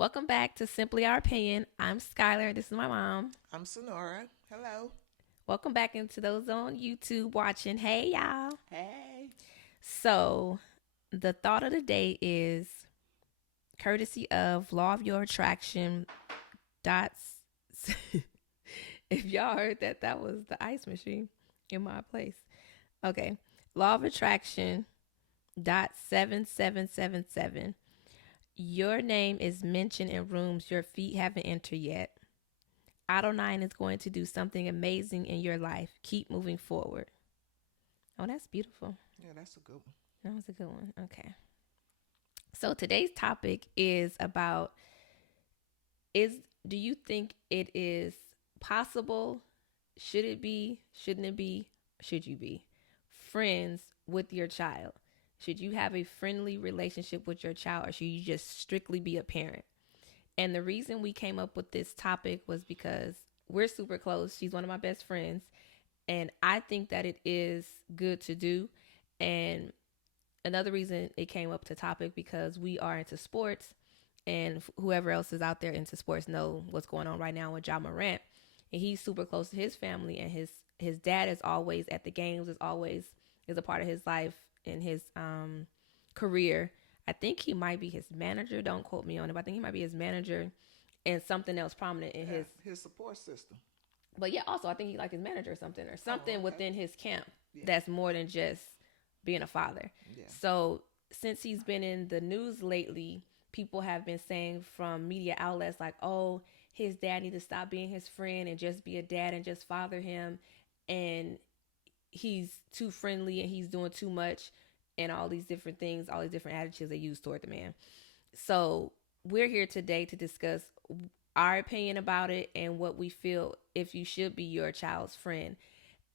Welcome back to Simply Our Opinion. I'm Skylar. This is my mom. I'm Sannora. Hello. Welcome back into those on YouTube watching. Hey, y'all. Hey. So, the thought of the day is courtesy of Law of Your Attraction. Dots. If y'all heard that, that was the ice machine in my place. Okay. Law of Attraction. Dot 7777. Your name is mentioned in rooms your feet haven't entered yet. Adonai is going to do something amazing in your life. Keep moving forward. Oh, that's beautiful. Yeah, that's a good one. That was a good one. Okay. So today's topic is about is do you think it is possible? Should it be? Shouldn't it be? Should you be friends with your child? Should you have a friendly relationship with your child or should you just strictly be a parent? And the reason we came up with this topic was because we're super close. She's one of my best friends. And I think that it is good to do. And another reason it came up to topic because we are into sports and whoever else is out there into sports know what's going on right now with John Morant. And he's super close to his family and his dad is always at the games, is a part of his life and his career. I think he might be his manager. Don't quote me on it, but I think he might be his manager and something else prominent in Yeah, his. his support system. But yeah, also I think he like his manager or Oh, something okay. within his camp Yeah. that's more than just being a father. Yeah. So since he's been in the news lately, people have been saying from media outlets like, "Oh, his dad need to stop being his friend and just be a dad and just father him," and he's too friendly and he's doing too much and all these different things, all these different attitudes they use toward the man. So we're here today to discuss our opinion about it and what we feel if you should be your child's friend.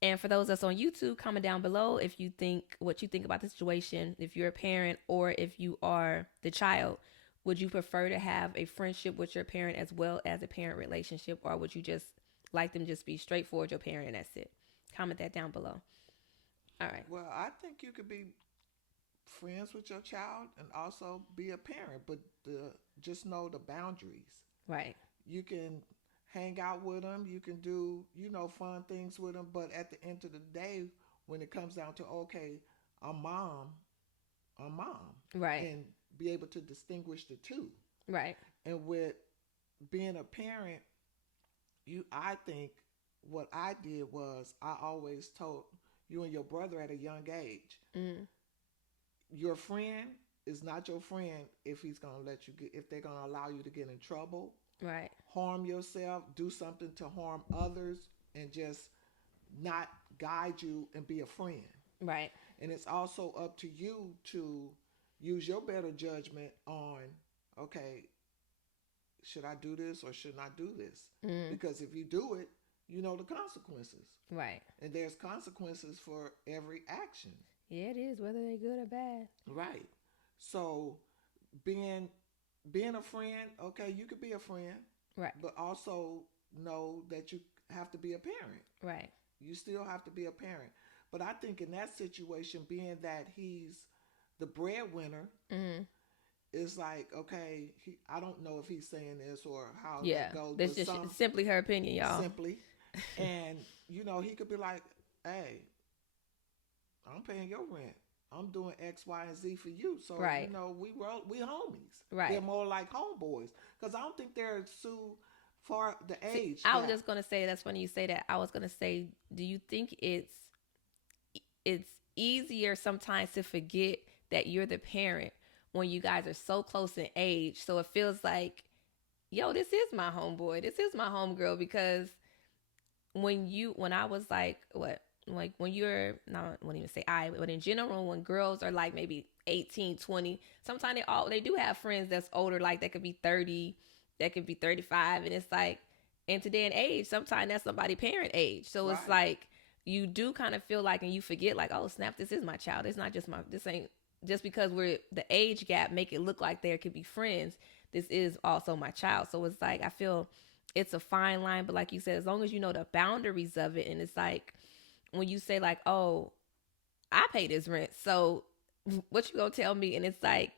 And for those that's on YouTube, comment down below if you think what you think about the situation, if you're a parent or if you are the child. Would you prefer to have a friendship with your parent as well as a parent relationship, or would you just like them just be straightforward your parent and that's it? Comment that down below. All right. Well, I think you could be friends with your child and also be a parent, but just know the boundaries. Right. You can hang out with them. You can do, fun things with them. But at the end of the day, when it comes down to, okay, I'm mom, I'm mom, Right. and be able to distinguish the two. Right. And with being a parent, I think what I did was I always told you and your brother at a young age, Mm. your friend is not your friend if he's gonna let you get if they're gonna allow you to get in trouble, Right. harm yourself, do something to harm others, and just not guide you and be a friend. Right. And it's also up to you to use your better judgment on, okay, should I do this or should not do this? Mm. Because if you do it, you know the consequences. Right. And there's consequences for every action. Yeah, it is, whether they're good or bad. Right. So being being a friend, okay, you could be a friend, Right. but also know that you have to be a parent. Right. You still have to be a parent. But I think in that situation, being that he's the breadwinner, Mm. it's like, okay, I don't know if he's saying this or how Yeah. that goes, That's but just simply her opinion, y'all. simply, and he could be like, hey, I'm paying your rent. I'm doing X, Y, and Z for you. So Right. we homies. They're Right. more like homeboys because I don't think they're too far the See, age I was gap. just gonna say that's funny you say that. I was gonna say, do you think it's easier sometimes to forget that you're the parent when you guys are so close in age? So it feels like, yo, this is my homeboy, this is my homegirl, because when I was like when you're not I wouldn't even say but in general when girls are like maybe 18, 20, sometimes they do have friends that's older, like that could be 30, that could be 35, and it's like in today and age sometimes that's somebody parent age, so it's Right, like you do kind of feel like and you forget like, oh snap, this is my child, it's not just my this ain't just because we're the age gap make it look like there could be friends, this is also my child. So it's like I feel it's a fine line, but like you said, as long as you know the boundaries of it, and it's like when you say like, oh, I pay this rent, so what you gonna tell me? And it's like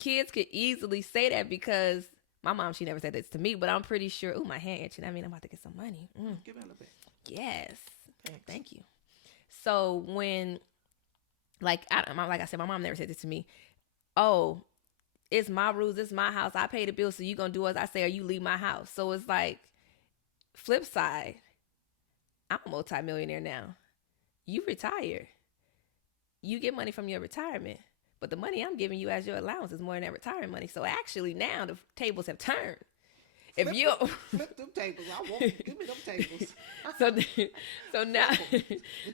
kids could easily say that because My mom, she never said this to me, but I'm pretty sure. Ooh, my hand itching. I mean, I'm about to get some money. Give me a little bit. Yes. Thanks. Thank you. So when, like I said, my mom never said this to me. Oh, it's my rules. It's my house. I pay the bill, so you gonna do as I say, or you leave my house. So it's like, flip side. I'm a multimillionaire now. You retired. You get money from your retirement, but the money I'm giving you as your allowance is more than that retirement money. So actually, now the tables have turned. If you flip them tables, I want give me them tables. so now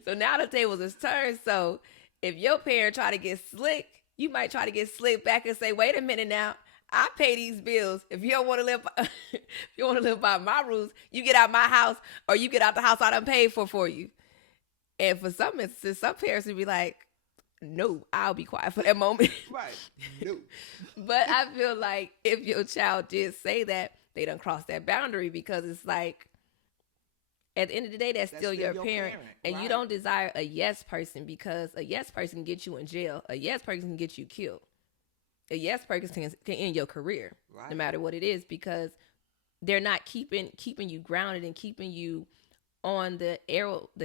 so now the tables is turned. So if your parent try to get slick, you might try to get slick back and say, "Wait a minute now, I pay these bills. If you don't want to live, if you want to live by my rules, you get out my house, or you get out the house I done paid for you." And for some instances, some parents would be like, "No, I'll be quiet for that moment." Right. No. But I feel like if your child did say that, they done crossed that boundary, because it's like, at the end of the day, that's still your parent. And right. You don't desire a yes person, because a yes person can get you in jail. A yes person can get you killed. A yes person can end your career, right. No matter what it is, because they're not keeping you grounded and keeping you on the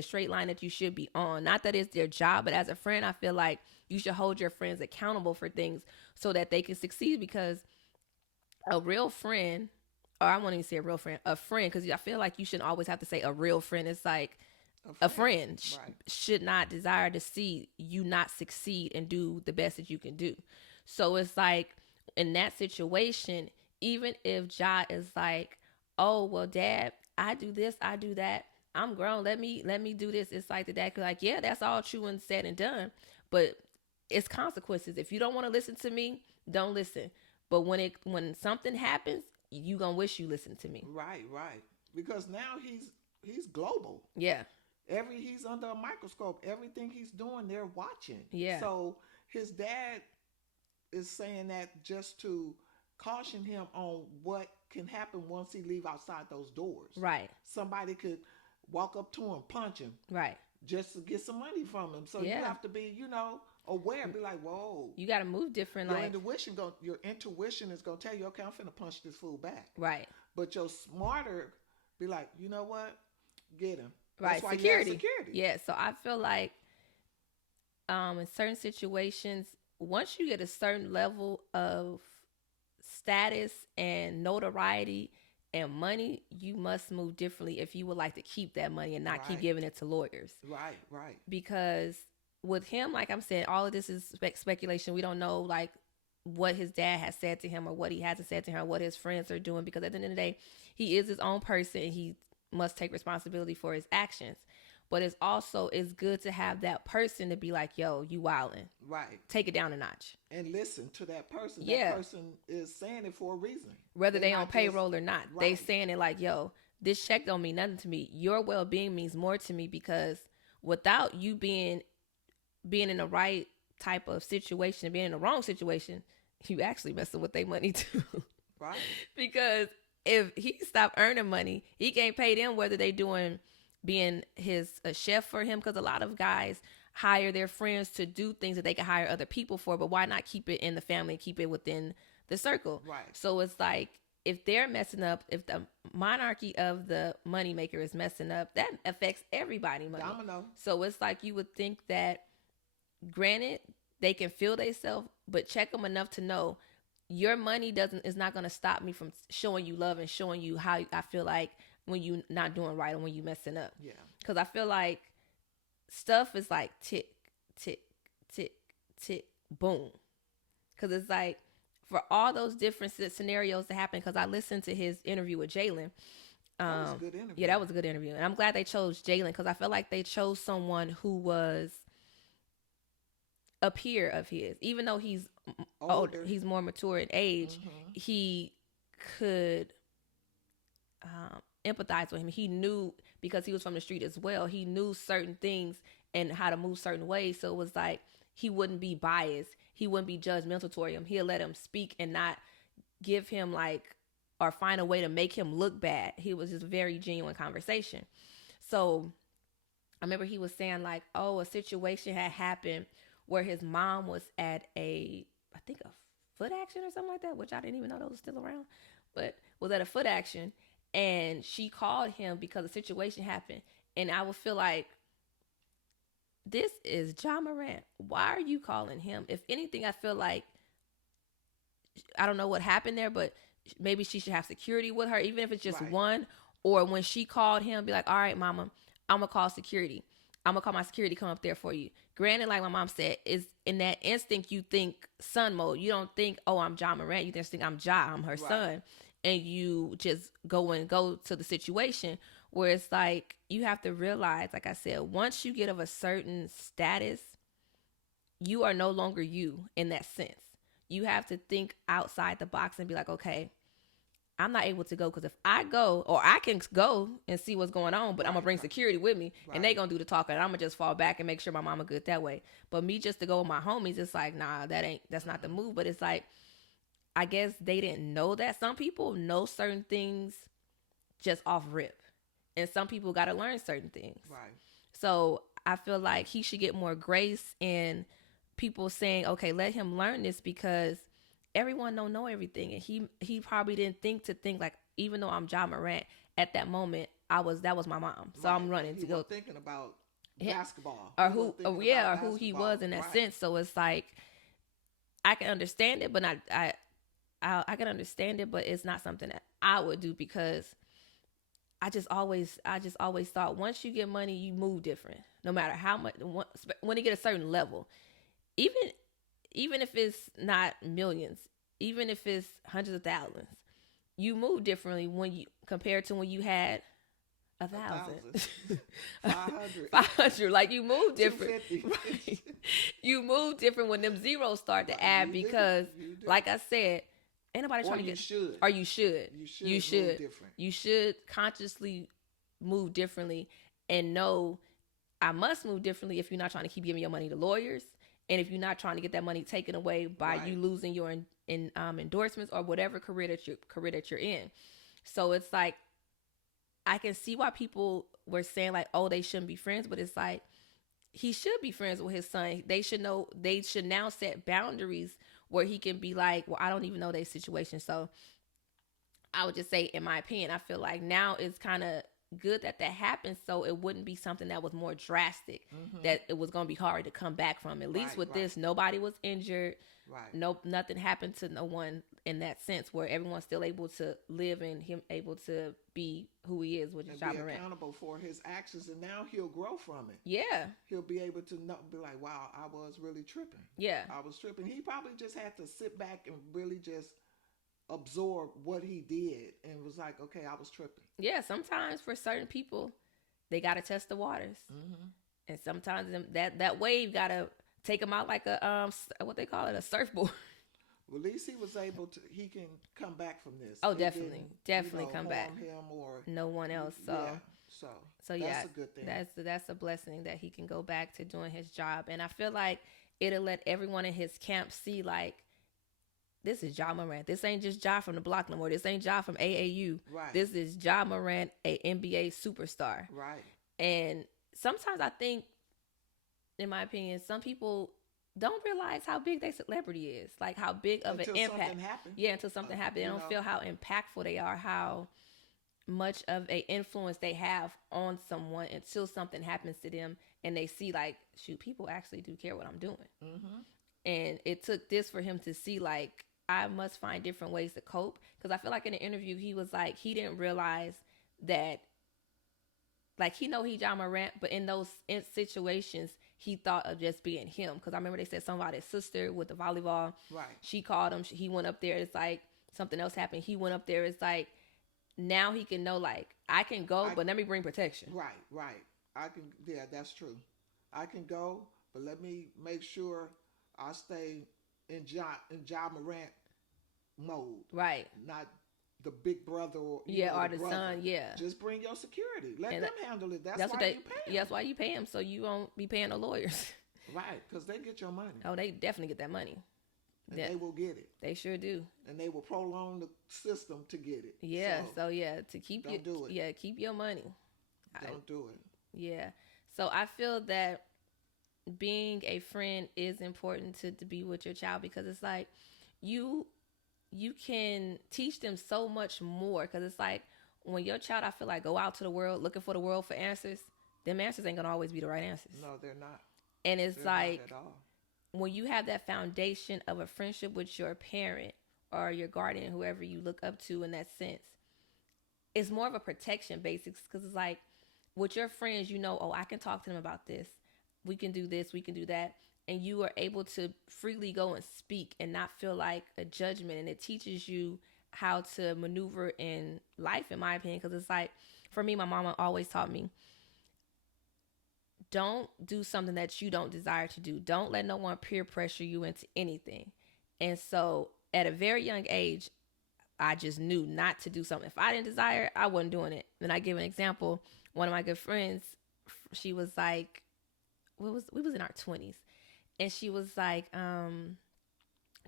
straight line that you should be on. Not that it's their job, but as a friend, I feel like you should hold your friends accountable for things so that they can succeed, because a real friend, or I won't even say a real friend, a friend, because I feel like you shouldn't always have to say a real friend. It's like a friend right. should not desire to see you not succeed and do the best that you can do. So it's like, in that situation, even if Ja is like, "Oh, well, Dad, I do this, I do that. I'm grown. Let me do this." It's like the dad could like, "Yeah, that's all true and said and done, but it's consequences. If you don't want to listen to me, don't listen. But when something happens, you gonna wish you listened to me." Right. Because now he's global. Yeah. He's under a microscope. Everything he's doing, they're watching. Yeah. So his dad is saying that just to caution him on what can happen once he leave outside those doors. Right. Somebody could walk up to him, punch him. Right. Just to get some money from him. So yeah. You have to be, aware. Be like, whoa. You got to move different. Your intuition is going to tell you, okay, I'm finna punch this fool back. Right. But your smarter be like, you know what? Get him. Right. That's why security. You have security. Yeah. So I feel like in certain situations, once you get a certain level of status and notoriety and money, you must move differently if you would like to keep that money and not keep giving it to lawyers. Right. Because with him, like I'm saying, all of this is speculation. We don't know like what his dad has said to him or what he hasn't said to him or what his friends are doing, because at the end of the day, he is his own person and he must take responsibility for his actions. But it's good to have that person to be like, "Yo, you wildin'. Right. Take it down a notch." And listen to that person. Yeah. That person is saying it for a reason. Whether they on payroll or not. Right. They saying it like, "Yo, this check don't mean nothing to me. Your well-being means more to me, because without you being in the right type of situation, being in the wrong situation, you actually messing with their money too." Right. Because if he stopped earning money, he can't pay them whether they doing being a chef for him, because a lot of guys hire their friends to do things that they can hire other people for, but why not keep it in the family, keep it within the circle? Right. So it's like, if they're messing up, if the monarchy of the moneymaker is messing up, that affects everybody money. Domino. So it's like, you would think that, granted, they can feel themselves, but check them enough to know your money is not going to stop me from showing you love and showing you how I feel like when you not doing right or when you messing up. Yeah. Because I feel like stuff is like tick, tick, tick, tick, boom. Because it's like, for all those different scenarios to happen, because I listened to his interview with Jalen. That was a good interview. Yeah, that was a good interview. And I'm glad they chose Jalen, because I feel like they chose someone who was a peer of his. Even though he's older, he's more mature in age, he could empathize with him. He knew, because he was from the street as well, he knew certain things and how to move certain ways. So it was like, he wouldn't be biased. He wouldn't be judgmental toward him. He'll let him speak and not give him or find a way to make him look bad. He was just a very genuine conversation. So I remember he was saying like, a situation had happened where his mom was at a Foot Action or something like that, which I didn't even know those were still around, but was at a Foot Action, and she called him because a situation happened, and I would feel like this is John Morant. Why are you calling him? If anything, I feel like I don't know what happened there, but maybe she should have security with her, even if it's just Right. one. Or when she called him, be like, all right, mama, I'm going to call security. I'm going to call my security, come up there for you. Granted, like my mom said, is in that instinct, you think son mode. You don't think, oh, I'm John Morant. You just think I'm Ja, I'm her Right. son. And you just go to the situation where it's like, you have to realize, like I said, once you get of a certain status, you are no longer you in that sense. You have to think outside the box and be like, okay, I'm not able to go because if I go, or I can go and see what's going on, but I'm gonna bring security with me, and they gonna do the talking, and I'm gonna just fall back and make sure my mama good that way. But me just to go with my homies, it's like, nah, that's not the move. But it's like, I guess they didn't know that. Some people know certain things just off rip, and some people got to learn certain things. Right. So I feel like he should get more grace in people saying, okay, let him learn this, because everyone don't know everything, and he probably didn't think like, even though I'm John Morant at that moment, that was my mom, so I'm running he to go thinking about basketball or who, or who he was in that sense. So it's like, I can understand it, but not I can understand it, but it's not something that I would do, because I just always thought once you get money, you move different. No matter how much, when you get a certain level, even if it's not millions, even if it's hundreds of thousands, you move differently when you compared to when you had 1,000, 500, 500. Like, you move different. Right. You move different when them zeros start to add, because, like I said, ain't nobody trying to get. Or you should. You should. You should consciously move differently, and know I must move differently if you're not trying to keep giving your money to lawyers, and if you're not trying to get that money taken away by you losing your endorsements or whatever career that you're in. So it's like, I can see why people were saying like, oh, they shouldn't be friends, but it's like, he should be friends with his son. They should know. They should now set boundaries where he can be like, well, I don't even know their situation. So I would just say, in my opinion, I feel like now it's kind of good that happened, so it wouldn't be something that was more drastic, that it was going to be hard to come back from. At least with this, nobody was injured. Right. No, nothing happened to no one in that sense, where everyone's still able to live and him able to be who he is, which is John Morant. Be accountable for his actions, and now he'll grow from it. Yeah. He'll be able to be like, wow, I was really tripping. Yeah. I was tripping. He probably just had to sit back and really just absorb what he did, and was like, okay, I was tripping. Yeah. Sometimes for certain people, they got to test the waters. And sometimes that wave got to take them out like a what they call it, a surfboard. Well, at least he was able to. He can come back from this. Oh, definitely come back. Him or no one else. So yeah. So that's a good thing. That's a blessing that he can go back to doing his job, and I feel like it'll let everyone in his camp see, like, this is Ja Morant. This ain't just Ja from the block no more. This ain't Ja from AAU. Right. This is Ja Morant, a NBA superstar. Right. And sometimes I think, in my opinion, some people don't realize how big their celebrity is, like how big of an impact. Until something happens. They don't feel how impactful they are, how much of an influence they have on someone, until something happens to them and they see, like, shoot, people actually do care what I'm doing. And it took this for him to see, like, I must find different ways to cope. Because I feel like in the interview, he was like, he didn't realize that, like, he know he John Morant, but in those situations, he thought of just being him. Because I remember they said something about his sister with the volleyball. Right. She called him. He went up there. It's like something else happened. He went up there. It's like, now he can know, like, I can go, but let me bring protection. Right. I can. Yeah, that's true. I can go, but let me make sure I stay in John Morant mode. Right. Not the big brother or the son. Yeah. Just bring your security. Let them handle it. That's why you pay them. That's why you pay them, so you won't be paying the lawyers. Right, because they get your money. Oh, they definitely get that money. And they will get it. They sure do. And they will prolong the system to get it. Yeah. So to keep don't do it. Yeah, keep your money. Don't do it. Yeah. So I feel that being a friend is important to be with your child, because it's like, you you can teach them so much more, because it's like when your child, I feel like, go out to the world looking for the world for answers, them answers ain't gonna always be the right answers. No, they're not. And it's They're not like at all. when you have that foundation of a friendship with your parent or your guardian, whoever you look up to in that sense, it's more of a protection basics, because it's like with your friends, you know, oh, I can talk to them about this. We can do this, we can do that. And you are able to freely go and speak and not feel like a judgment. And it teaches you how to maneuver in life, in my opinion. Because it's like, for me, my mama always taught me, don't do something that you don't desire to do. Don't let no one peer pressure you into anything. And so at a very young age, I just knew not to do something. If I didn't desire it, I wasn't doing it. And I give an example. One of my good friends, she was like, we was in our 20s. And she was like, girl,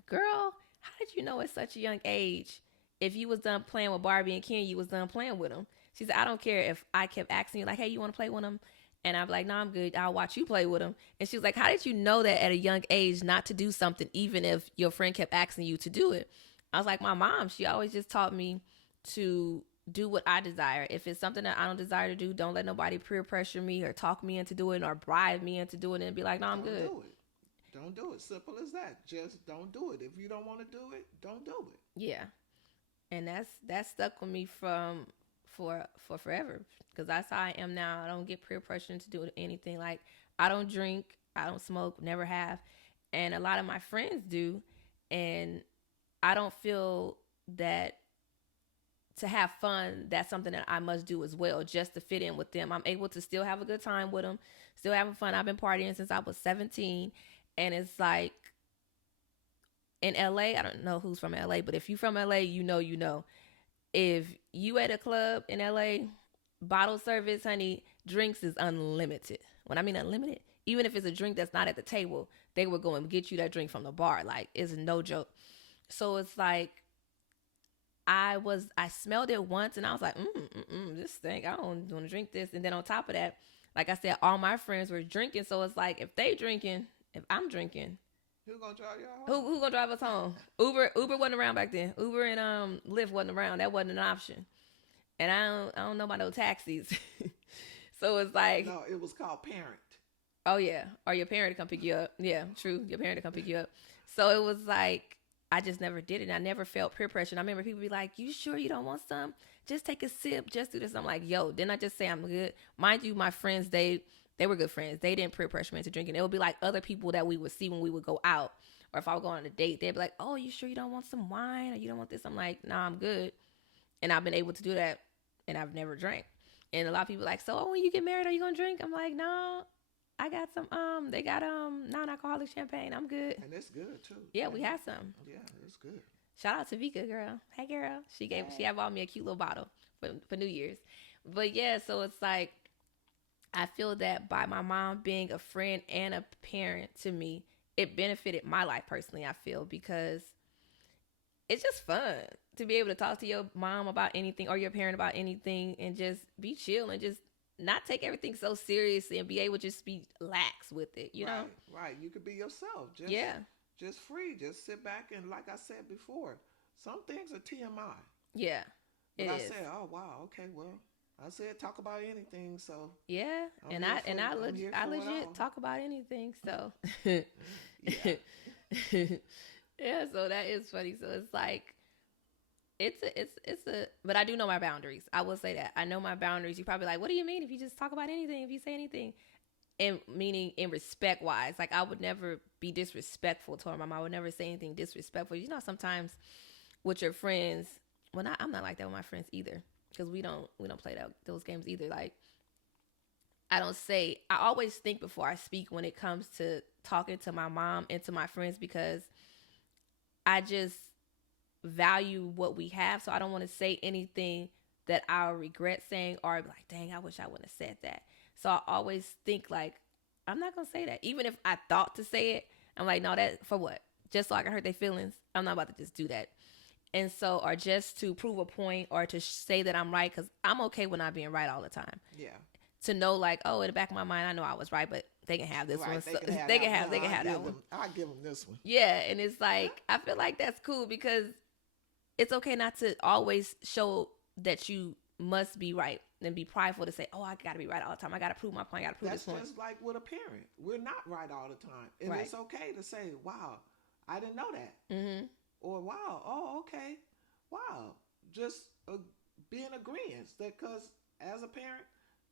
how did you know at such a young age, if you was done playing with Barbie and Ken, you was done playing with them? She said, I don't care if I kept asking you, like, hey, you want to play with them? And I'm like, no, I'm good. I'll watch you play with them. And she was like, how did you know that at a young age not to do something, even if your friend kept asking you to do it? I was like, my mom, she always just taught me to do what I desire. If it's something that I don't desire to do, don't let nobody peer pressure me or talk me into doing it or bribe me into doing it and be like, no, I'm Don't good. do it. Don't do it. Simple as that. Just don't do it. If you don't want to do it, don't do it. Yeah. And that stuck with me for forever, because that's how I am now. I don't get peer pressure to do anything. Like, I don't drink, I don't smoke, never have, and a lot of my friends do, and I don't feel that to have fun, that's something that I must do as well, just to fit in with them. I'm able to still have a good time with them, still having fun. I've been partying since I was 17, and it's like in LA, I don't know who's from LA, but if you from LA, you know, you know. If you at a club in LA, bottle service, honey, drinks is unlimited. When I mean unlimited, even if it's a drink that's not at the table, they will go and get you that drink from the bar. Like, it's no joke. So it's like I smelled it once and I was like, this thing, I don't want to drink this. And then on top of that, like I said, all my friends were drinking. So it's like, if they drinking, if I'm drinking, Who gonna drive y'all home? who gonna drive us home? Uber wasn't around back then. Uber and Lyft wasn't around. That wasn't an option. And I don't know about no taxis. So it's like, No, it was called parent. oh yeah, or your parent to come pick you up. Yeah, true, your parent to come pick you up. So it was like, I just never did it. And I never felt peer pressure. And I remember people be like, you sure you don't want some? Just take a sip. Just do this. I'm like, yo, didn't I just say I'm good? Mind you, my friends, they were good friends. They didn't peer pressure me into drinking. It would be like other people that we would see when we would go out. Or if I would go on a date, they'd be like, oh, you sure you don't want some wine? Or you don't want this? I'm like, nah, I'm good. And I've been able to do that. And I've never drank. And a lot of people are like, so when you get married, are you going to drink? I'm like, no, I got some, they got non-alcoholic champagne. I'm good. And it's good too. Yeah, we had some. Yeah, it's good. Shout out to Vika, girl. Hey, girl. She had bought me a cute little bottle for New Year's. But yeah, so it's like, I feel that by my mom being a friend and a parent to me, it benefited my life personally, I feel, because it's just fun to be able to talk to your mom about anything or your parent about anything and just be chill and just not take everything so seriously and be able to just be lax with it, you know? Right. You could be yourself. Yeah. Just free. Just sit back and, like I said before, some things are TMI. Yeah. But I said, oh wow, okay, well, I said talk about anything, so yeah, I legit talk about anything, so yeah. yeah, so that is funny. So it's like it's a but I do know my boundaries. I will say that I know my boundaries. You probably like, what do you mean if you just talk about anything, if you say anything? And meaning in respect wise, like I would never be disrespectful to her mom. I would never say anything disrespectful. You know, sometimes with your friends, well, I'm not like that with my friends either, because we don't play those games either. Like, I always think before I speak when it comes to talking to my mom and to my friends, because I just value what we have. So I don't want to say anything that I'll regret saying or be like, dang, I wish I wouldn't have said that. So I always think like, I'm not going to say that. Even if I thought to say it, I'm like, no, that for what? Just so I can hurt their feelings? I'm not about to just do that. And so, or just to prove a point or to say that I'm right, because I'm okay with not being right all the time. Yeah. To know like, oh, in the back of my mind, I know I was right, but they can have this one. Right, they So can have they that can one. have they can have that one. I give them this one. Yeah, and it's like I feel like that's cool because it's okay not to always show that you must be right and be prideful to say, "Oh, I got to be right all the time. I got to prove my point. I got to prove That's this point." just like with a parent. We're not right all the time, and Right. it's okay to say, "Wow, I didn't know that," Mhm. or "Wow, oh, okay, wow." Just be in agreement that because as a parent,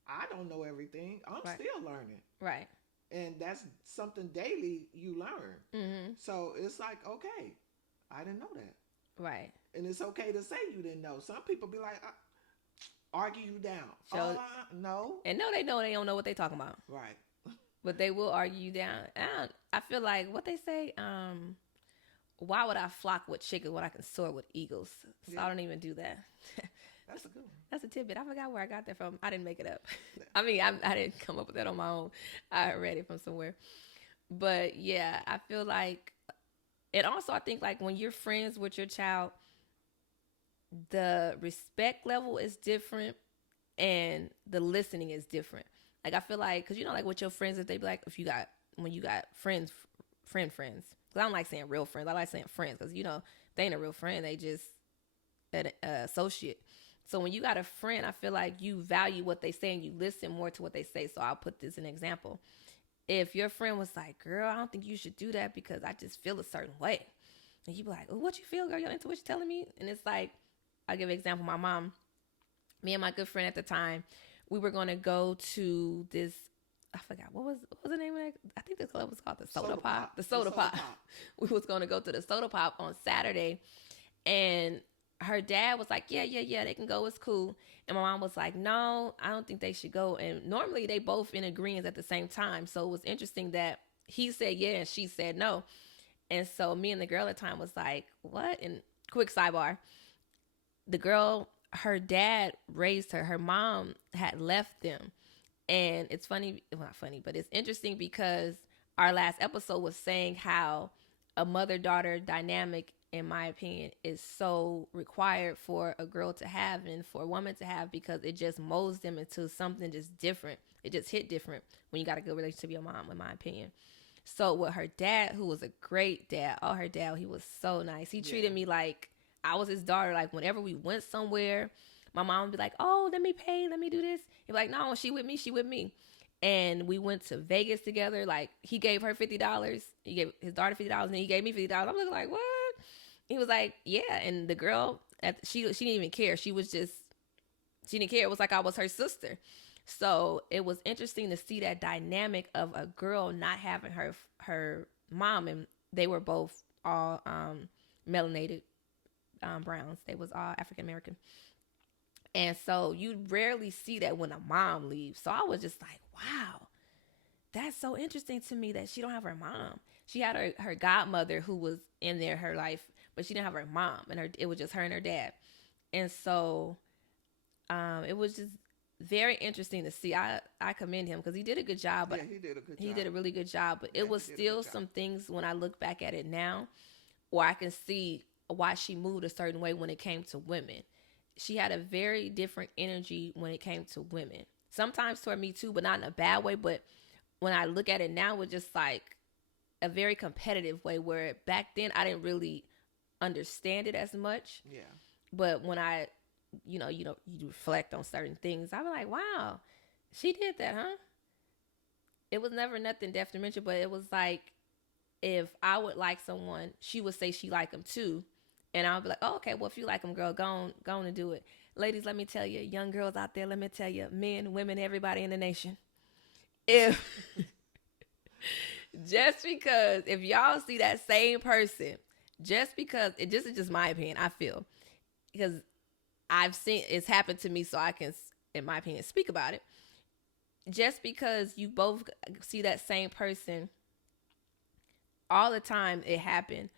I don't know everything. I'm Right. still learning, Right. and that's something daily you learn. Mhm. So it's like, okay, I didn't know that, Right. and it's okay to say you didn't know. Some people be like, argue you down. So No, and no, they don't know what they talking about, right. but they will argue you down. I feel like what they say. Why would I flock with chickens when I can soar with eagles? So Yeah, I don't even do that. that's a good one. That's a tidbit. I forgot where I got that from. I didn't make it up. I mean, I didn't come up with that on my own. I read it from somewhere. But yeah, I feel like, and also I think like when you're friends with your child, the respect level is different and the listening is different. Like I feel like, cause like with your friends, if they be like, when you got friends, friends. Cause I don't like saying real friends. I like saying friends, cause they ain't a real friend. They just an associate. So when you got a friend, I feel like you value what they say and you listen more to what they say. So I'll put this in an example. If your friend was like, "Girl, I don't think you should do that because I just feel a certain way," and you be like, "Oh, what you feel, girl? Your intuition telling me?" And it's like, I'll give an example. My mom, me and my good friend at the time, we were going to go to this. I forgot what was the name of it. I think the club was called the Soda Pop. The Soda Pop. We was going to go to the Soda Pop on Saturday, and her dad was like, yeah, they can go. It's cool. And my mom was like, no, I don't think they should go. And normally they both in agreement at the same time. So it was interesting that he said yeah and she said no. And so me and the girl at the time was like, what? And quick sidebar, the girl, her dad raised her. Her mom had left them. And it's funny, well, not funny, but it's interesting because our last episode was saying how a mother-daughter dynamic, in my opinion, is so required for a girl to have and for a woman to have because it just molds them into something just different. It just hit different when you got a good relationship with your mom, in my opinion. So with her dad, who was a great dad, her dad, he was so nice. He treated me like I was his daughter. Like whenever we went somewhere, my mom would be like, "Oh, let me pay, let me do this." He'd be like, "No, she with me, she with me." And we went to Vegas together. Like he gave her $50. He gave his daughter $50, and he gave me $50. I'm looking like, what? He was like, yeah. And the girl, she didn't even care. She didn't care. It was like I was her sister. So it was interesting to see that dynamic of a girl not having her mom, and they were both all melanated browns. They was all African American. And so you rarely see that when a mom leaves. So I was just like, wow, that's so interesting to me that she don't have her mom. She had her godmother who was in there her life, but she didn't have her mom, and it was just her and her dad. And so it was just very interesting to see. I commend him because he did a good job. But Yeah, he did a good job. He did a really good job. But it was still some things when I look back at it now, where I can see why she moved a certain way when it came to women. She had a very different energy when it came to women. Sometimes toward me too, but not in a bad way. But when I look at it now, it's just like a very competitive way where back then I didn't really understand it as much. Yeah. But when I, you reflect on certain things, I'm like, wow, she did that, huh? It was never nothing detrimental, but it was like if I would like someone, she would say she like them too. And I'll be like, oh, okay, well, if you like them, girl, go on and do it. Ladies, let me tell you, young girls out there, let me tell you, men, women, everybody in the nation. If just because if y'all see that same person, just because this is just my opinion, I feel, because I've seen it's happened to me, so I can, in my opinion, speak about it. Just because you both see that same person all the time, it happened.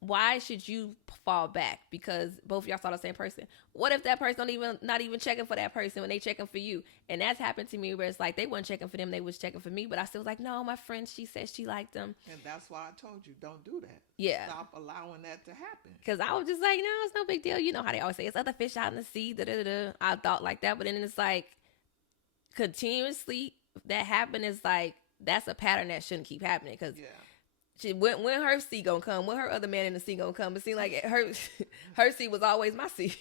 Why should you fall back because both of y'all saw the same person? What if that person not even checking for that person when they checking for you? And that's happened to me where it's like they weren't checking for them, they was checking for me, but I still was like, no, my friend, she said she liked them. And that's why I told you, don't do that. Yeah. Stop allowing that to happen. Because I was just like, no, it's no big deal. You know how they always say, it's other fish out in the sea, da-da-da-da. I thought like that, but then it's like continuously that happened is like, that's a pattern that shouldn't keep happening. Because Yeah. when her seat gonna come, when her other man in the seat gonna come, it seemed like her seat was always my seat.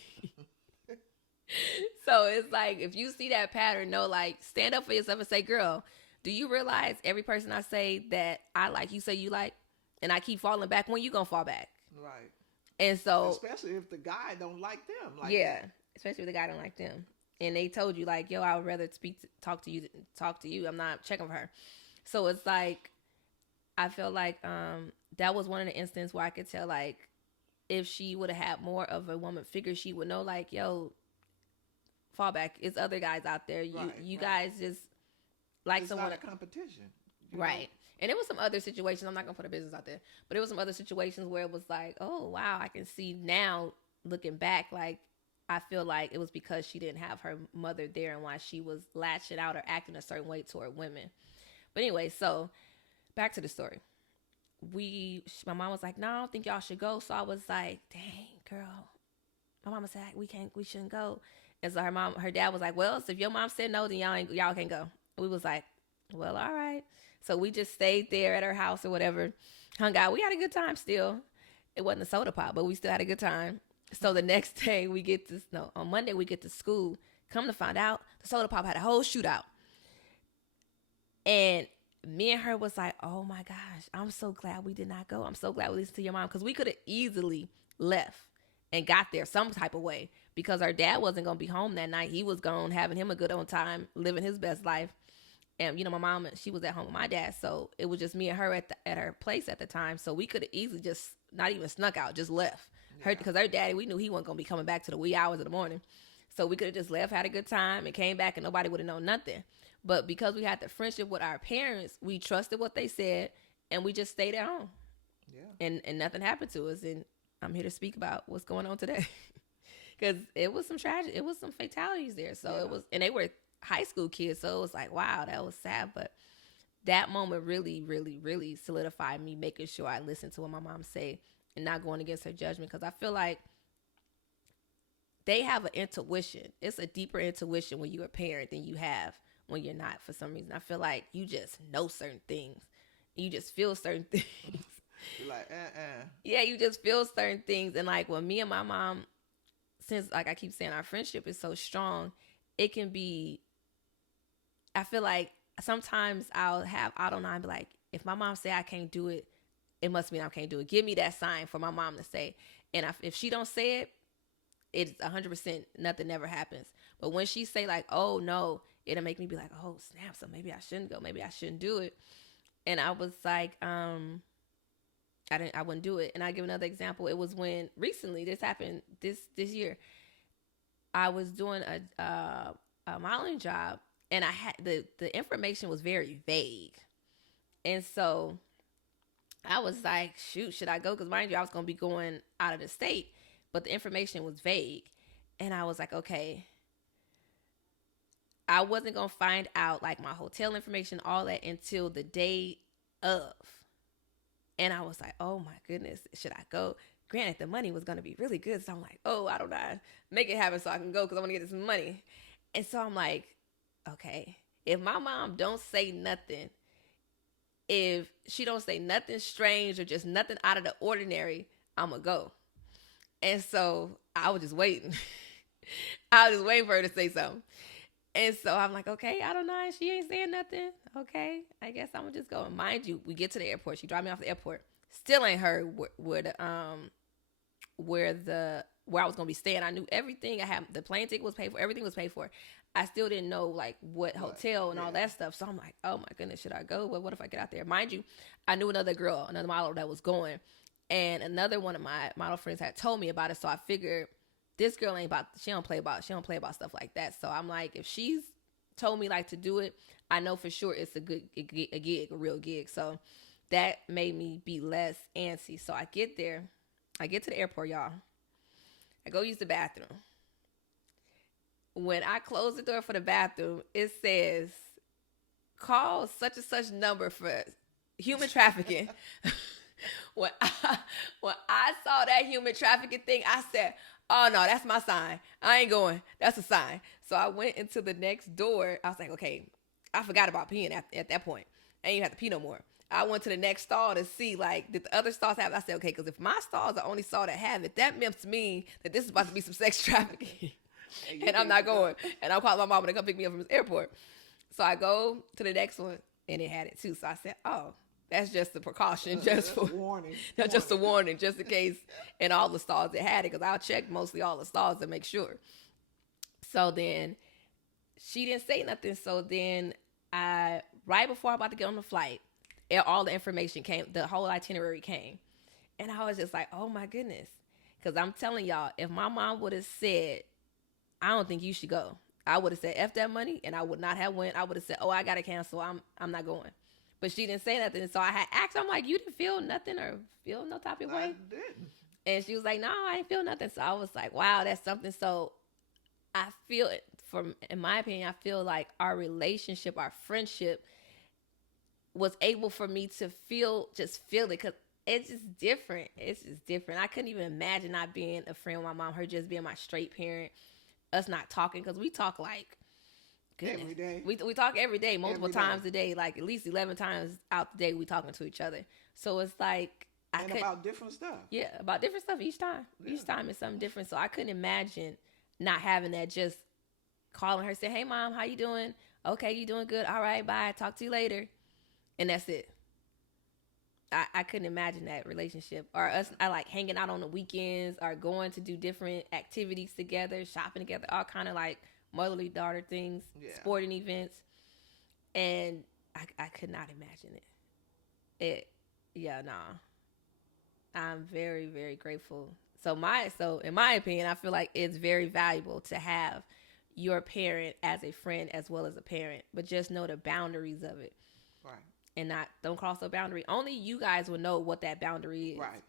So it's like, if you see that pattern, no, like, stand up for yourself and say, girl, do you realize every person I say that I like, you say you like, and I keep falling back, when you gonna fall back? Right. And so, Especially if the guy don't like them like yeah, that. especially if the guy don't like them, and they told you like, yo, I would rather talk to you than talk to you. I'm not checking for her. So it's like, I feel like that was one of the instances where I could tell, like, if she would have had more of a woman figure, she would know, like, yo, fall back. It's other guys out there. You guys just like It's someone. not a competition. Right. And there was some other situations. I'm not gonna put a business out there, but there was some other situations where it was like, oh wow, I can see now looking back, like, I feel like it was because she didn't have her mother there and why she was latching out or acting a certain way toward women. But anyway, so back to the story. My mom was like, no, I don't think y'all should go. So I was like, dang, girl. My mama said we shouldn't go. And so her dad was like, well, so if your mom said no, then y'all can't go. We was like, well, all right. So we just stayed there at her house or whatever, hung out. We had a good time still. It wasn't a soda pop, but we still had a good time. So the next day on Monday we get to school. Come to find out, the soda pop had a whole shootout. And me and her was like, oh my gosh, I'm so glad we did not go. I'm so glad we listened to your mom, because we could have easily left and got there some type of way, because our dad wasn't going to be home that night. He was gone, having him a good old time, living his best life. And, my mom, she was at home with my dad. So it was just me and her at her place at the time. So we could have easily just not even snuck out, just left. Yeah. Because her daddy, we knew he wasn't going to be coming back to the wee hours of the morning. So we could have just left, had a good time, and came back, and nobody would have known nothing. But because we had the friendship with our parents, we trusted what they said, and we just stayed at home. Yeah. And nothing happened to us. And I'm here to speak about what's going on today. Because it was some tragedy. It was some fatalities there. So yeah. It was, and they were high school kids. So it was like, wow, that was sad. But that moment really, really, really solidified me making sure I listened to what my mom said and not going against her judgment. Because I feel like they have an intuition. It's a deeper intuition when you're a parent than you have when you're not, for some reason. I feel like you just know certain things. You just feel certain things. You're like, Yeah, you just feel certain things. And like, when me and my mom, since, like I keep saying, our friendship is so strong, it can be, I feel like sometimes I'll have out on and be like, if my mom say I can't do it, it must mean I can't do it. Give me that sign for my mom to say. And if she don't say it, it's 100% nothing never happens. But when she say like, oh no, it'll make me be like, oh snap, so maybe I shouldn't go. Maybe I shouldn't do it. And I was like, I wouldn't do it. And I give another example. It was when recently this happened this year. I was doing a modeling job, and I had the information was very vague. And so I was like, shoot, should I go? Because mind you, I was going to be going out of the state, but the information was vague. And I was like, okay, I wasn't going to find out like my hotel information, all that, until the day of. And I was like, oh my goodness, should I go? Granted, the money was going to be really good. So I'm like, oh, I don't know. Make it happen so I can go, because I want to get this money. And so I'm like, okay, if my mom don't say nothing, if she don't say nothing strange or just nothing out of the ordinary, I'm going to go. And so I was just waiting. I was just waiting for her to say something. And so I'm like, okay, I don't know. She ain't saying nothing. Okay, I guess I'm going to just go. And mind you, we get to the airport. She dropped me off at the airport. Still ain't heard where I was going to be staying. I knew everything. I had the plane ticket was paid for. Everything was paid for. I still didn't know like what hotel and all that stuff. So I'm like, oh my goodness, should I go? Well, what if I get out there? Mind you, I knew another model that was going, and another one of my model friends had told me about it. So I figured this girl she don't play about stuff like that. So I'm like, if she's told me like to do it, I know for sure it's a real gig. So that made me be less antsy. So I get there, I get to the airport, y'all. I go use the bathroom. When I close the door for the bathroom, it says, call such and such number for human trafficking. When I saw that human trafficking thing, I said, oh no, that's my sign. I ain't going. That's a sign. So I went into the next door. I was like, okay, I forgot about peeing at that point. And you have to pee no more. I went to the next stall to see, like, did the other stalls have it? I said, okay, because if my stall is the only stall that have it, that must mean that this is about to be some sex trafficking. And I'm not going. And I'm calling my mama to come pick me up from the airport. So I go to the next one, and it had it too. So I said, oh, that's just a precaution, just for warning. That's just a warning, just in case. In all the stalls it had it, because I'll check mostly all the stalls to make sure. So then she didn't say nothing. So then right before I'm about to get on the flight, all the information came, the whole itinerary came. And I was just like, oh my goodness. Because I'm telling y'all, if my mom would have said, I don't think you should go, I would have said F that money, and I would not have went. I would have said, oh, I got to cancel. I'm not going. But she didn't say nothing. So I had asked her, I'm like, you didn't feel nothing or feel no type of way? I didn't. And she was like, no, I didn't feel nothing. So I was like, wow, that's something. So I feel it, in my opinion, I feel like our relationship, our friendship was able for me to feel it, because it's just different. It's just different. I couldn't even imagine not being a friend with my mom, her just being my straight parent, us not talking, because we talk like, goodness, every day. We talk every day, multiple times a day, like at least 11 times out the day we talking to each other. So it's like, about different stuff. Yeah, about different stuff each time. Yeah. Each time is something different. So I couldn't imagine not having that, just calling her, say, hey mom, how you doing? Okay, you doing good? All right, bye. Talk to you later. And that's it. I couldn't imagine that relationship. Or us, I like hanging out on the weekends, or going to do different activities together, shopping together, all kind of like motherly daughter things, sporting events. And I could not imagine it. I'm very, very grateful. So in my opinion, I feel like it's very valuable to have your parent as a friend as well as a parent, but just know the boundaries of it. Right. And don't cross the boundary. Only you guys will know what that boundary is. Right.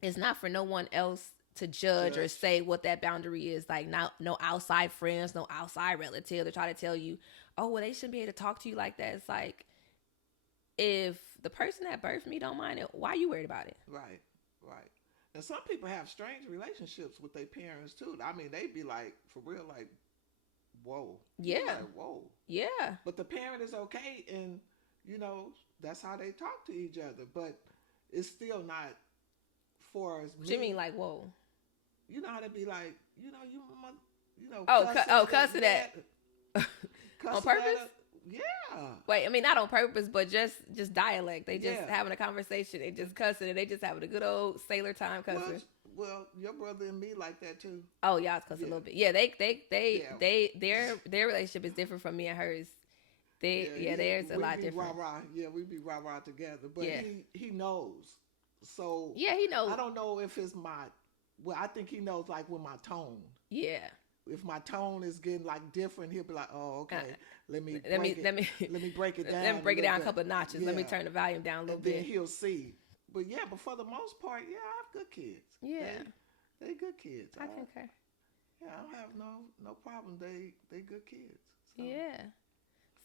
It's not for no one else to judge or say what that boundary is. Like, no outside friends, no outside relative to try to tell you, oh, well, they shouldn't be able to talk to you like that. It's like, if the person that birthed me don't mind it, why are you worried about it? Right. And some people have strange relationships with their parents too. I mean, they be like, for real, like, whoa. Yeah. Like, whoa. Yeah. But the parent is okay, and that's how they talk to each other. But it's still not for us. What you mean, like, whoa? You know how to be like, cussing at on purpose? Yeah. Wait, I mean, not on purpose, but just dialect. They just having a conversation. They just cussing, and they just having a good old sailor time cussing. Well, your brother and me like that too. Oh, y'all cuss a little bit. Yeah, their relationship is different from me and hers. Theirs a lot different. Rah-rah. Yeah, we be rah-rah together. But he knows. So yeah, he knows. I don't know if it's I think he knows, like, with my tone. Yeah. If my tone is getting like different, he'll be like, "Oh, okay. Let me break it down. Let me break it down a couple of notches. Yeah. Let me turn the volume down a little bit." Then he'll see. But for the most part, I have good kids. Yeah, they good kids. I concur. Yeah, I don't have no problem. They good kids. So. Yeah.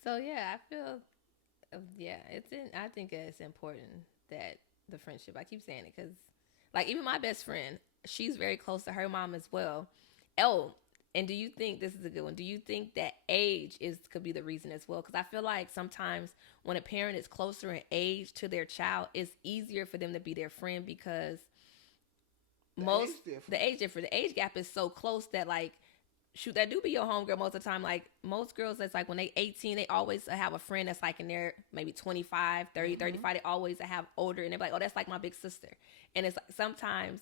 So I feel, I think it's important that the friendship. I keep saying it because, like, even my best friend, she's very close to her mom as well. Oh. And do you think, this is a good one, do you think that age could be the reason as well? Because I feel like sometimes when a parent is closer in age to their child, it's easier for them to be their friend, because the age difference. The age gap is so close that, like, shoot, that do be your homegirl most of the time. Like, most girls, that's like when they 18, they always have a friend that's like in their maybe 25, 30, 35. They always have older, and they're like, oh, that's like my big sister. And it's like, sometimes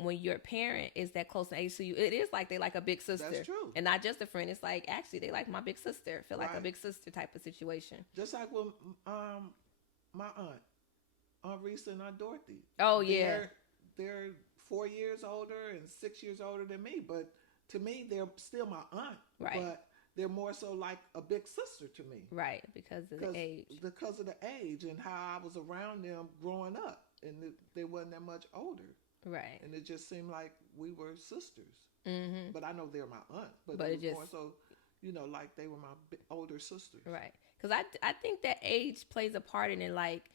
when your parent is that close in age to you, it is like they like a big sister. That's true. And not just a friend. It's like, actually, they like my big sister. Feel like a big sister type of situation. Just like with my Aunt Risa and Aunt Dorothy. Oh, yeah. They're 4 years older and 6 years older than me. But to me, they're still my aunt. Right. But they're more so like a big sister to me. Right, because of the age. Because of the age and how I was around them growing up. And they wasn't that much older. Right. And it just seemed like we were sisters. Mm-hmm. But I know they're my aunt. But it was more so, like they were my older sisters. Right. Because I think that age plays a part in it. Like,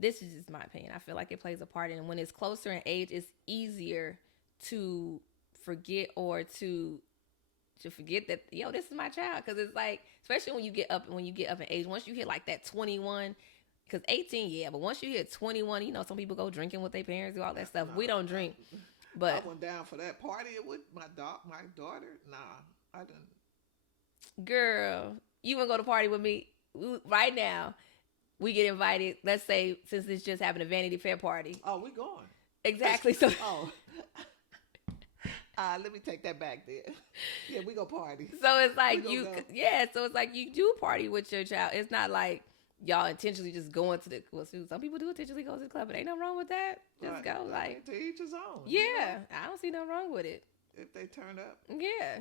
this is just my opinion. I feel like it plays a part in it. When it's closer in age, it's easier to forget or to to forget that, this is my child. Because it's like, especially when you get up in age, once you hit like that 21, because 18, yeah, but once you hit 21, some people go drinking with their parents, do all that stuff. No, we don't drink. But I went down for that party with my daughter. Nah, I didn't. Girl, you want to go to party with me right now? We get invited. Let's say, since this just happened, a Vanity Fair party. Oh, we going. Exactly. So. Oh. Let me take that back there. Yeah, we go party. So it's like so it's like you do party with your child. It's not like y'all intentionally just going to the, some people do intentionally go to the club, but ain't nothing wrong with that. Just go, like, to each his own. Yeah, I don't see nothing wrong with it. If they turn up. Yeah,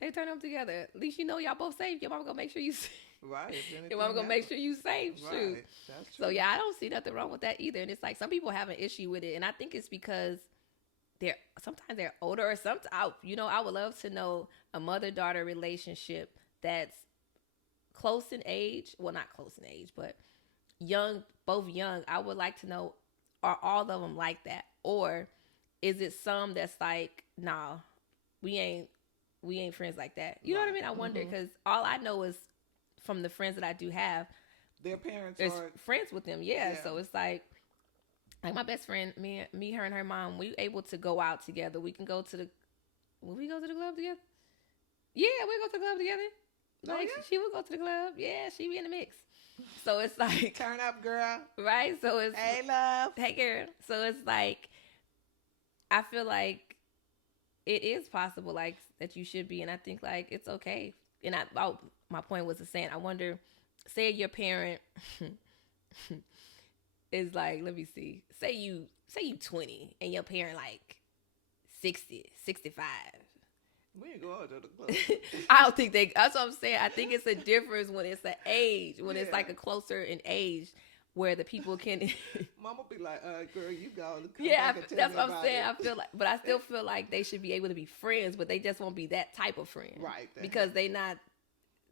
they turn up together. At least y'all both safe. Your mama gonna make sure you safe. Right. Your mama gonna make sure you safe. Right. Shoot. That's true. So yeah, I don't see nothing wrong with that either. And it's like some people have an issue with it, and I think it's because sometimes they're older, or sometimes I would love to know a mother-daughter relationship that's close in age. Well, not close in age, but both young. I would like to know, are all of them like that, or is it some that's like, nah, we ain't friends like that. You know what I mean? I wonder, because all I know is from the friends that I do have, their parents are friends with them. Yeah. So it's like my best friend, me, her, and her mom, we able to go out together. We can go to the. Will we go to the club together? Yeah, we go to the club together. Like, she would go to the club. Yeah, she be in the mix. So it's like, turn up, girl. Right. So it's, hey, love. Hey, girl. So it's like, I feel like it is possible, like, that you should be, and I think like it's okay. And my point was saying, I wonder, say your parent. Is like, let me see. Say you 20 and your parent like 60, 65. We ain't going to the club. I don't think that's what I'm saying. I think it's a difference when it's an age, when it's like a closer in age where the people can. Mama be like, girl, you go. That's what I'm saying. I feel like, but I still feel like they should be able to be friends, but they just won't be that type of friend. Right. Because they not.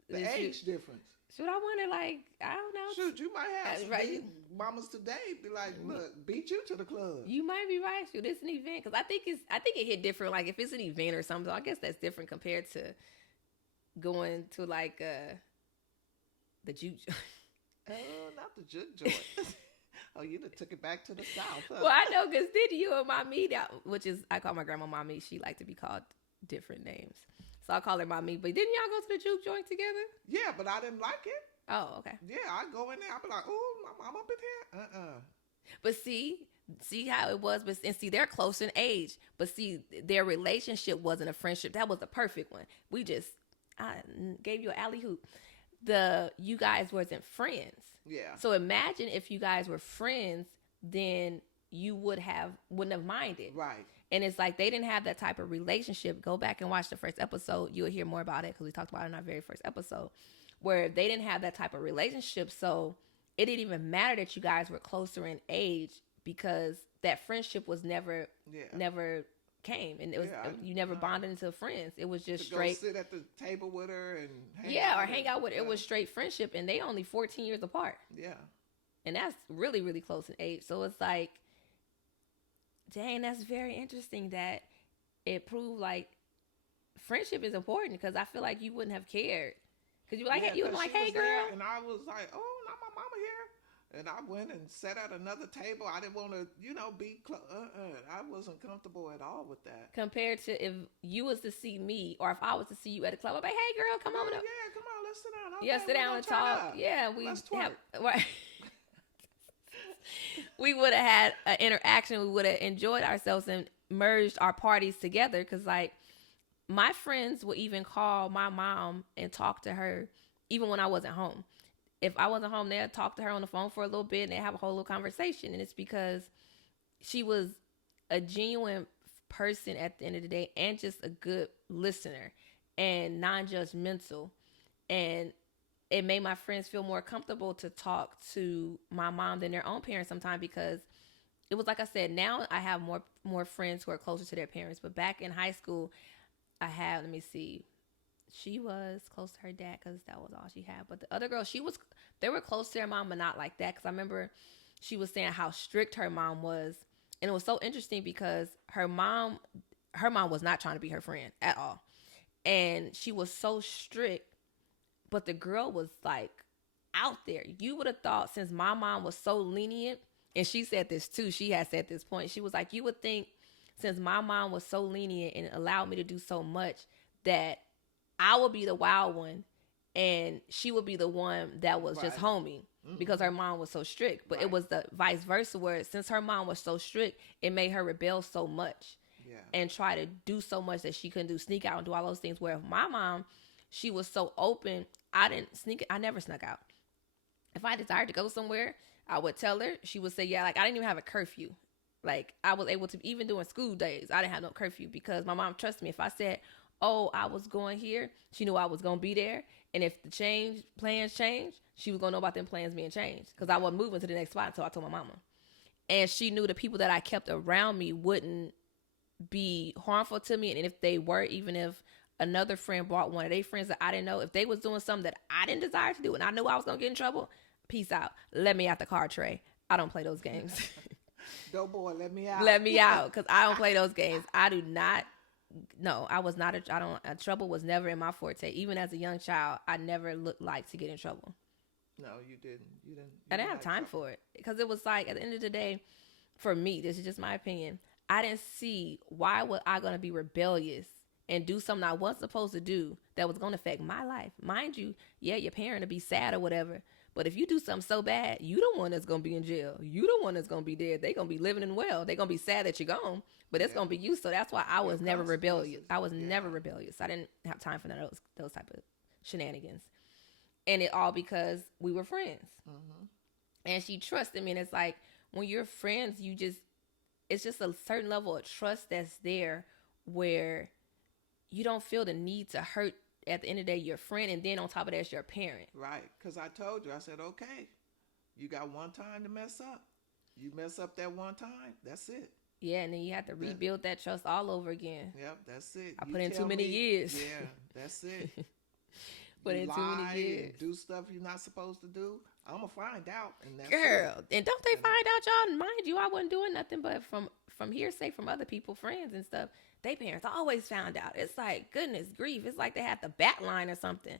The age difference. Should I wonder, like, I don't know. Shoot, you might have some mamas today be like, look, beat you to the club. You might be right. Shoot, it's an event, because I think it hit different. Like, if it's an event or something, I guess that's different compared to going to like the juke joint. Not the juke joint. Oh, you done took it back to the South. Huh? Well, I know, because did you and mommy, which is, I call my grandma mommy. She liked to be called different names. So I call her mommy. But didn't y'all go to the juke joint together? Yeah, but I didn't like it. Oh, okay. Yeah, I go in there. I be like, oh, I'm up in here. But see how it was. And see, they're close in age. But see, their relationship wasn't a friendship. That was the perfect one. I gave you an alley-hoop. You guys wasn't friends. Yeah. So imagine if you guys were friends, then you wouldn't have minded. Right. And it's like they didn't have that type of relationship. Go back and watch the first episode. You'll hear more about it, because we talked about it in our very first episode, where they didn't have that type of relationship. So it didn't even matter that you guys were closer in age, because that friendship was never came. And it was you never bonded into friends. It was just straight. Go sit at the table with her and hang out with her. It was straight friendship, and they only 14 years apart. Yeah. And that's really, really close in age. So it's like, dang, that's very interesting that it proved like friendship is important, because I feel like you wouldn't have cared. Because you were like, hey, hey, girl. There, and I was like, oh, not my mama here. And I went and sat at another table. I didn't want to, be I wasn't comfortable at all with that. Compared to if you was to see me, or if I was to see you at a club, I'd be like, hey, girl, come over. Yeah, come on, let's sit down. Okay, yeah, sit down and talk. Yeah, let's twerk. Right. We would have had an interaction. We would have enjoyed ourselves and merged our parties together. Because, like, my friends would even call my mom and talk to her even when I wasn't home. If I wasn't home, they'd talk to her on the phone for a little bit, and they'd have a whole little conversation. And it's because she was a genuine person at the end of the day, and just a good listener and non-judgmental. And it made my friends feel more comfortable to talk to my mom than their own parents sometimes, because it was like I said, now I have more friends who are closer to their parents. But back in high school, I had, let me see, she was close to her dad because that was all she had. But the other girl, they were close to their mom, but not like that. Because I remember she was saying how strict her mom was. And it was so interesting because her mom was not trying to be her friend at all. And she was so strict, but the girl was like out there. You would have thought, since my mom was so lenient, and she said this too, she had said this point, she was like, you would think since my mom was so lenient and allowed me to do so much, that I would be the wild one and she would be the one that was just homie, because her mom was so strict. But it was the vice versa, where since her mom was so strict, it made her rebel so much and try to do so much that she couldn't do, sneak out and do all those things. Where my mom, she was so open. I never snuck out. If I desired to go somewhere, I would tell her. She would say, yeah, like I didn't even have a curfew. Like I was able to, even during school days, I didn't have no curfew because my mom trusted me. If I said, oh, I was going here, she knew I was going to be there. And if the plans changed, she was going to know about them plans being changed, because I wasn't moving to the next spot until I told my mama. And she knew the people that I kept around me wouldn't be harmful to me. And if they were, even if another friend brought one of their friends that I didn't know, if they was doing something that I didn't desire to do and I knew I was going to get in trouble, peace out. Let me out the car tray. I don't play those games. Dope boy, let me out. Let me out, because I don't play those games. I do not. No, I was not. Trouble was never in my forte. Even as a young child, I never looked like to get in trouble. No, you didn't. I didn't have time for it, because it was like, at the end of the day, for me, this is just my opinion, I didn't see why was I going to be rebellious and do something I wasn't supposed to do that was going to affect my life. Mind you, yeah, your parent will be sad or whatever, but if you do something so bad, you the one that's going to be in jail. You the one that's going to be dead. They're going to be living and well. They're going to be sad that you're gone, but it's going to be you. So that's why I was never rebellious. I was never rebellious. I didn't have time for those type of shenanigans. And it all because we were friends. Mm-hmm. And she trusted me. And it's like, when you're friends, it's just a certain level of trust that's there, where you don't feel the need to hurt, at the end of the day, your friend, and then on top of that, it's your parent. Right. Because I told you, I said, okay, you got one time to mess up. You mess up that one time, that's it. Yeah, and then you have to rebuild that trust all over again. Yep, that's it. I put in too many years. Yeah, that's it. Put in too many years. Do stuff you're not supposed to do. I'm going to find out. And that's Girl, and don't they find out, y'all? Mind you, I wasn't doing nothing, but from hearsay from other people, friends and stuff, they parents always found out. It's like, goodness grief. It's like they had the bat line or something.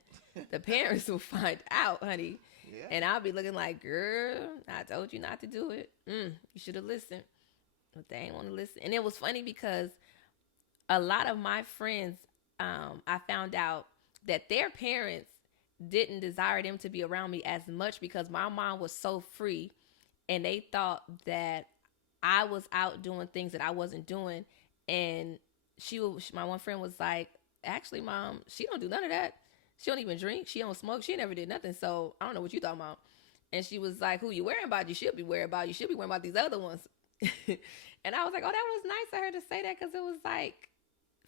The parents will find out, honey. Yeah. And I'll be looking like, girl, I told you not to do it. You should have listened. But they ain't want to listen. And it was funny because a lot of my friends, I found out that their parents didn't desire them to be around me as much, because my mom was so free, and they thought that I was out doing things that I wasn't doing. And my one friend was like, actually, Mom, she don't do none of that. She don't even drink. She don't smoke. She never did nothing. So I don't know what you talking about. And she was like, who you worrying about? You should be worried about. You should be worrying about these other ones. And I was like, oh, that was nice of her to say that, because it was like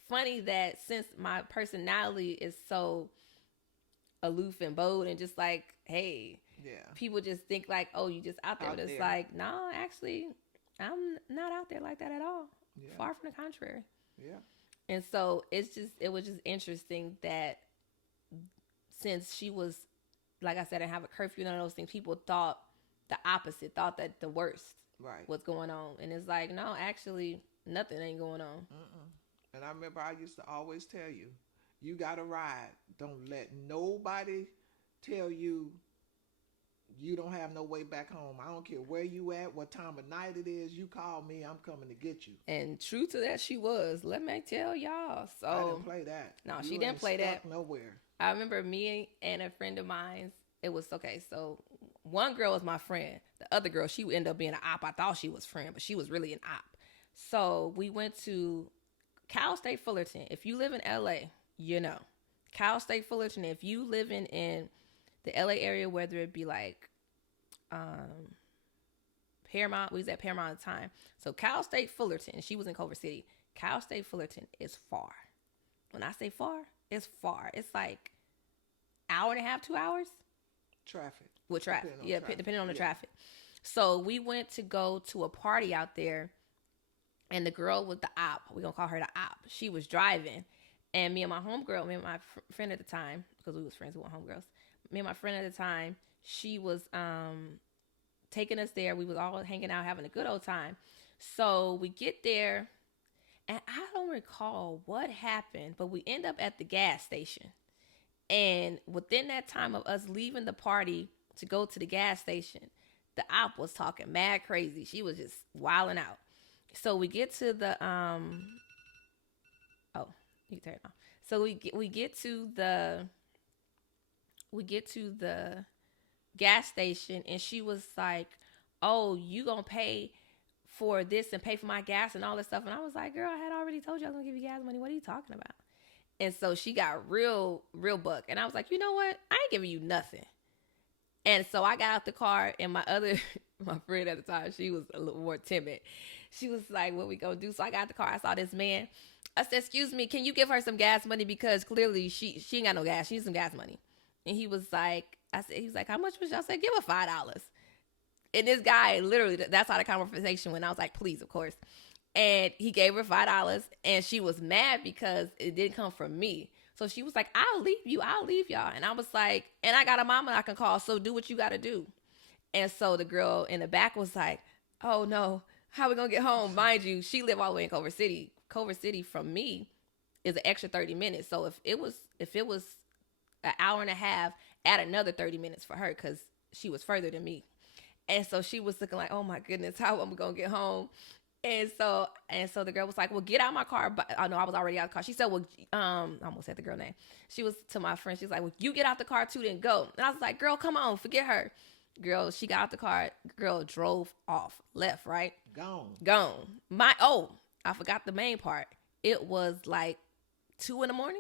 funny that since my personality is so aloof and bold and just like, hey, people just think like, oh, you just out there. But it's like, no, actually, I'm not out there like that at all. Yeah. Far from the contrary. Yeah. And so it was just interesting that since she was, like I said, I have a curfew and all those things, people thought the opposite, thought that the worst was going on. And it's like, no, actually, nothing ain't going on. And I remember I used to always tell you, you got to ride. Don't let nobody tell you you don't have no way back home. I don't care where you at, what time of night it is. You call me, I'm coming to get you. And true to that, she was. Let me tell y'all. So I didn't play that. No, she didn't play that. Nowhere. I remember me and a friend of mine. It was okay. So one girl was my friend. The other girl, she would end up being an op. I thought she was friend, but she was really an op. So we went to Cal State Fullerton. If you live in LA, you know. Cal State Fullerton. If you live in the LA area, whether it be like Paramount, we was at Paramount at the time. So Cal State Fullerton, she was in Culver City. Cal State Fullerton is far. When I say far, it's far. It's like hour and a half, 2 hours. Traffic. With traffic. Depending on the traffic. So we went to go to a party out there, and the girl was the op. We're going to call her the op. She was driving, and me and my friend at the time, because we was friends, we were homegirls. Me and my friend at the time, she was taking us there. We was all hanging out, having a good old time. So we get there, And I don't recall what happened, but we end up at the gas station. And within that time of us leaving the party to go to the gas station, the op was talking mad crazy. She was just wilding out. So we get to the oh, you can turn it off. So we get to the gas station, and she was like, "Oh, you gonna pay for this and pay for my gas and all this stuff?" And I was like, "Girl, I had already told you I was gonna give you gas money. What are you talking about?" And so she got real buck. And I was like, "You know what? I ain't giving you nothing." And so I got out the car, and my friend at the time, she was a little more timid. She was like, "What we gonna do?" So I got out the car. I saw this man. I said, "Excuse me, can you give her some gas money? Because clearly she ain't got no gas. She needs some gas money." And he was like, "How much was y'all?" I said, "Give her $5. And this guy, literally, that's how the conversation went. I was like, "Please, of course." And he gave her $5, and she was mad because it didn't come from me. So she was like, I'll leave y'all. And I was like, and I got a mama I can call, so do what you got to do. And so the girl in the back was like, "Oh no, how we gonna get home?" Mind you, she lived all the way in Culver City. Culver City from me is an extra 30 minutes. So if it was an hour and a half, add another 30 minutes for her, because she was further than me. And so she was looking like, "Oh my goodness, how am I gonna get home?" And so the girl was like, "Well, get out of my car." But I know I was already out of the car. She said, "Well, I almost said the girl name." She was to my friend. She's like, "Well, you get out the car too, then go." And I was like, "Girl, come on, forget her." Girl, she got out the car. Girl drove off, left, right, gone. I forgot the main part. It was like 2 a.m.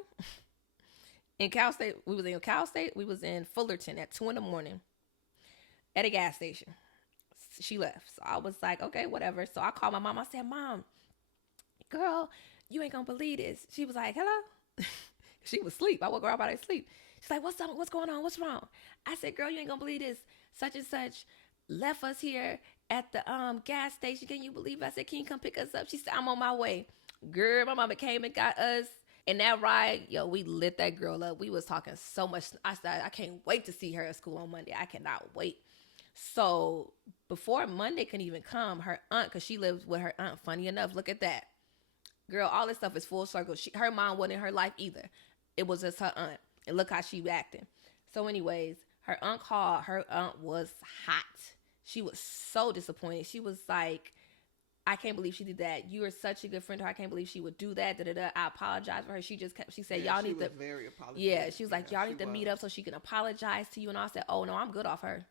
in Cal State. We was in Cal State. We was in Fullerton at 2 a.m. at a gas station. She left. So I was like, okay, whatever. So I called my mom. I said, "Mom, girl, you ain't gonna believe this." She was like, "Hello?" She was asleep. I woke her up out of sleep. She's like, "What's up? What's going on? What's wrong?" I said, "Girl, you ain't gonna believe this. Such and such left us here at the gas station. Can you believe it?" I said, "Can you come pick us up?" She said, "I'm on my way." Girl, my mama came and got us. And that ride, we lit that girl up. We was talking so much. I said, "I can't wait to see her at school on Monday. I cannot wait." So before Monday can even come, her aunt, because she lives with her aunt, funny enough, look at that. Girl, all this stuff is full circle. Her mom wasn't in her life either. It was just her aunt. And look how she acting. So anyways, her aunt called. Her aunt was hot. She was so disappointed. She was like, "I can't believe she did that. You are such a good friend to her. I can't believe she would do that. Da, da, da. I apologize for her." She said, "Y'all need to." Very apologetic. Yeah, she was like, "Y'all need to meet up so she can apologize to you." And I said, "Oh no, I'm good off her.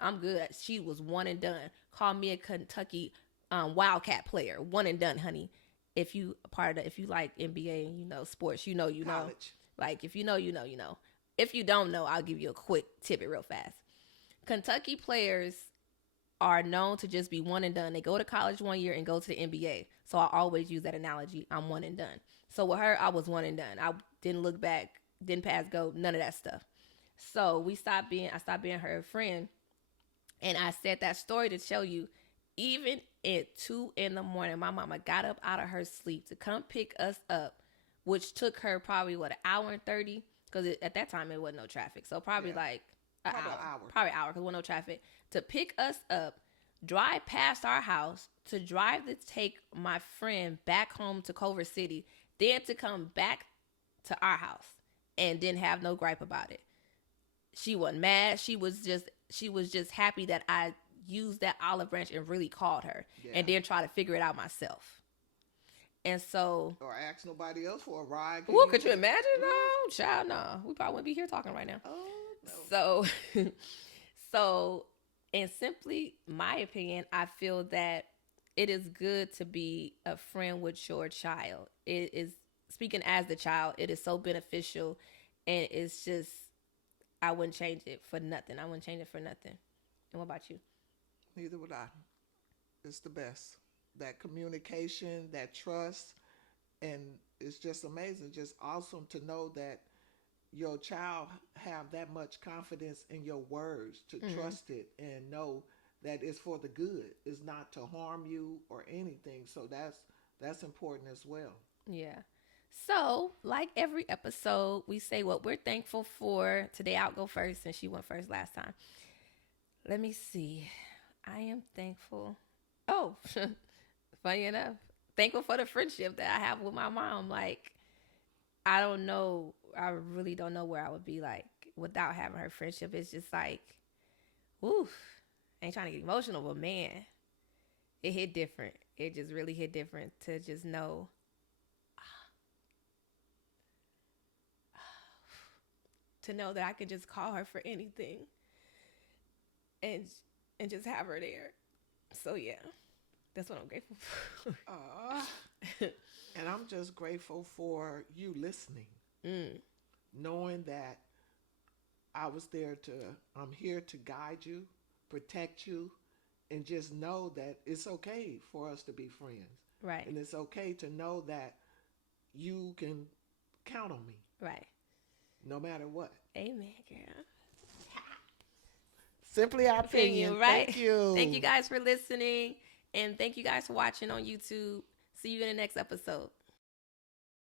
I'm good." She was one and done. Call me a Kentucky Wildcat player. One and done, honey. If you like NBA and you know sports, you know. College. Like if you know, you know, you know. If you don't know, I'll give you a quick tidbit real fast. Kentucky players are known to just be one and done. They go to college 1 year and go to the NBA. So I always use that analogy. I'm one and done. So with her, I was one and done. I didn't look back, didn't pass go, none of that stuff. So I stopped being her friend. And I said that story to show you, even at 2 a.m, my mama got up out of her sleep to come pick us up, which took her probably, an hour and 30? Because at that time, it wasn't no traffic. So probably like an hour. Probably an hour, because there wasn't no traffic. To pick us up, drive past our house, to drive to take my friend back home to Culver City, then to come back to our house and didn't have no gripe about it. She wasn't mad. She was just happy that I used that olive branch and really called her, and then try to figure it out myself. And so, or ask nobody else for a ride. Well, could you imagine? No, child, no. We probably wouldn't be here talking right now. Oh, no. So, in simply my opinion, I feel that it is good to be a friend with your child. It is, speaking as the child, it is so beneficial, and it's just, I wouldn't change it for nothing. And what about you? Neither would I. It's the best. That communication, that trust, and it's just amazing, just awesome to know that your child have that much confidence in your words, to trust it and know that it's for the good. It's not to harm you or anything. So that's important as well. Yeah. So, like every episode, we say what we're thankful for. Today, I'll go first since she went first last time. Let me see. I am thankful. Oh, funny enough, thankful for the friendship that I have with my mom. Like, I don't know. I really don't know where I would be like without having her friendship. It's just like, woof. I ain't trying to get emotional, but man, it hit different. It just really hit different to just know. To know that I could just call her for anything and just have her there. So yeah, that's what I'm grateful for. And I'm just grateful for you listening, knowing that I'm here to guide you, protect you, and just know that it's okay for us to be friends. Right. And it's okay to know that you can count on me. Right. No matter what. Amen, girl. Simply our opinion. Right? Thank you. Thank you guys for listening. And thank you guys for watching on YouTube. See you in the next episode.